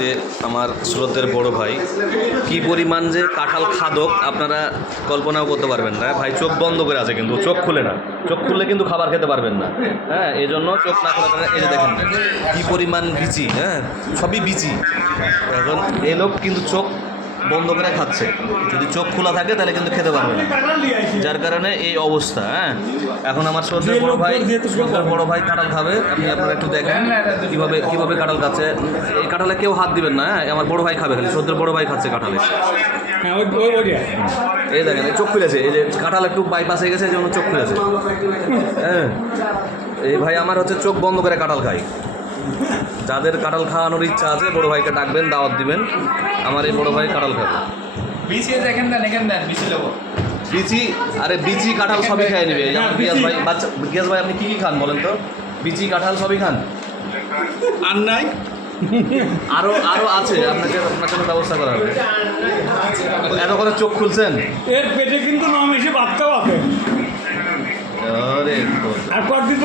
যে আমার সুরতের বড় ভাই কি পরিমাণ যে কাঁঠাল খাদক আপনারা কল্পনাও করতে পারবেন না। ভাই চোখ বন্ধ করে আছে, কিন্তু চোখ খুলে না, চোখ খুললে কিন্তু খাবার খেতে পারবেন না। হ্যাঁ, এই জন্য চোখ না খোলা। এই যে দেখেন কি পরিমাণ বিচি, হ্যাঁ সবই বিচি। এখন এই লোক কিন্তু চোখ বন্ধ করে খাচ্ছে, যদি চোখ খোলা থাকে তাহলে কিন্তু খেতে পারবে না, যার কারণে এই অবস্থা। হ্যাঁ, এখন আমার সর্দার বড় ভাই কাঁঠাল খাবে। আপনি আপনারা একটু দেখেন কিভাবে কাঁঠাল খাচ্ছে। এই কাঁঠালে কেউ হাত দিবেন না, হ্যাঁ আমার বড় ভাই খাবে, খালি সর্দার বড় ভাই খাচ্ছে কাঁঠালে। এই দেখেন চোখ খুলেছে, এই যে কাঁঠাল একটু বাইপাস হয়ে গেছে, এই জন্য চোখ খুলেছে। হ্যাঁ, এই ভাই আমার হচ্ছে চোখ বন্ধ করে কাঁঠাল খাই। যাদের কাঁঠাল খাওয়ানোর ইচ্ছা আছে বড় ভাইকে ডাকবেন, দাওয়াত দিবেন, আমার এই বড় ভাই কাঁঠাল খাবে। বিচি, আরে বিচি কাঁঠাল সবই খাই নেবে। গিয়াস ভাই, গিয়াস ভাই আপনি কি খান বলেন তো? বিচি কাঁঠাল সবই খান? আর নাই, আরো আছে, আপনার জন্য ব্যবস্থা করা হবে। এত করে চোখ খুলছেন, এর পেটে কিন্তু নাম এসে বাচ্চাও আছে। আরে আর কয়েকদিন তো